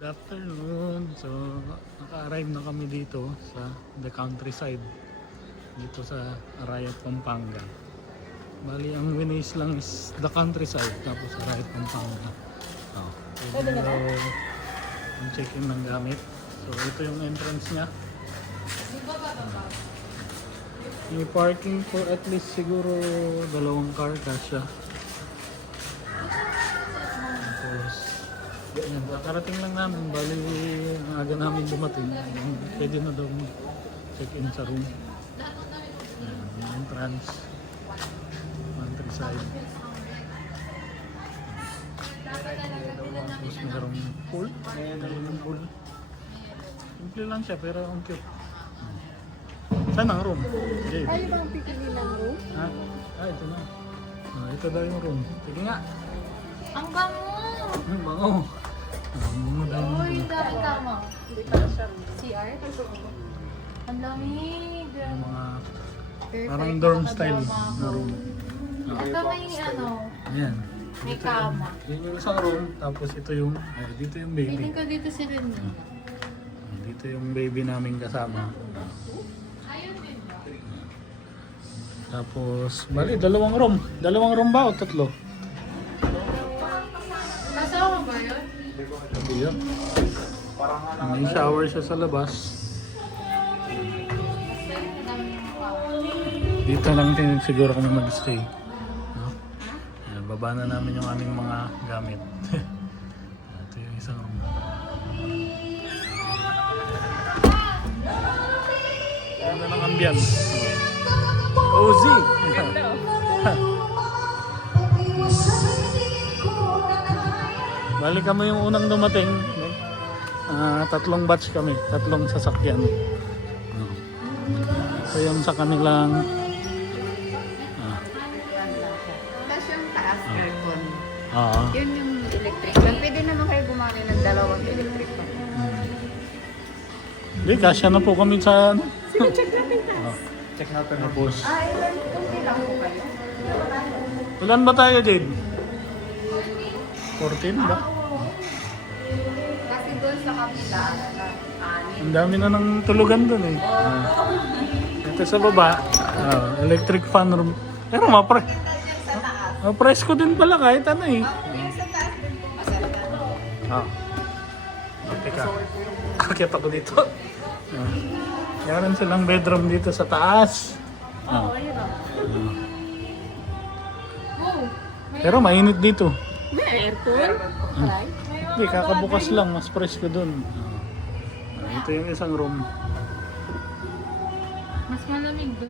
Good afternoon. So, naka-arrive na kami dito sa the countryside. Dito sa Arayat, Pampanga. Bali, ang winis lang is the countryside. Tapos Arayat, Pampanga. Oh, pwede na ang check-in ng gamit. So, ito yung entrance niya. May parking for at least siguro 2 car kasya. Tapos, yan, kakarating lang namin, bali ang aga namin dumating, pwede na daw check-in sa room. Ayan, yung entrance, countryside. Tapos mayroong pool, mayroong pool. Simple lang siya pero ang cute. Saan ang room? Okay. Ayaw bang pipili ng room? Ha? Ito na. Ito daw yung room. Sige nga. Ang bango! Ang bango. Ang bango. Uy, dahil kama. Hindi pa siya. CR? Ang lamig. Yung mga Perfect. parang dorm style Nakakadama na ako. room. Ito may ano, Ayan. may Dito kama. Yun yung isang room. Tapos ito yung, dito yung baby. Feeling ko dito sila niya. Dito yung baby namin kasama. Tapos, bali, 2 room. 2 room ba o 3? Kasama ba yun? Hindi yun. May shower siya sa labas. Dito lang din siguro kami mag-stay. No? Ayan, baba na namin yung aming mga gamit. Ito yung isang room. Ganda ng ambience. Cozy! Balik kami yung unang dumating. 3 batch kami, 3 sasakyan. So yun sa kanilang Tapos yung taas aircon. ah, Yun yung electric fan. Pwede naman kayo gumamit ng 2 electric fan. Hindi, kasya na po kami sa ano. Sige, check natin taas. Check natin na boss. Ilan, kung lang po kayo. Ilan ba tayo, Jade? 14 ba? Kasi doon sa kapila, Ang dami na ng tulugan dun eh. Ito sa baba, electric fan room. Pero presko din pala kahit ano eh. yung sa taas din po masarap. Teka, kakit ako dito. Meron silang bedroom dito sa taas. Oo, ayun o. Oh, Pero mainit dito. may aircon? Alay? Hindi, kakabukas lang, mas presko dun. Ito yung isang room. Mas malamig doon.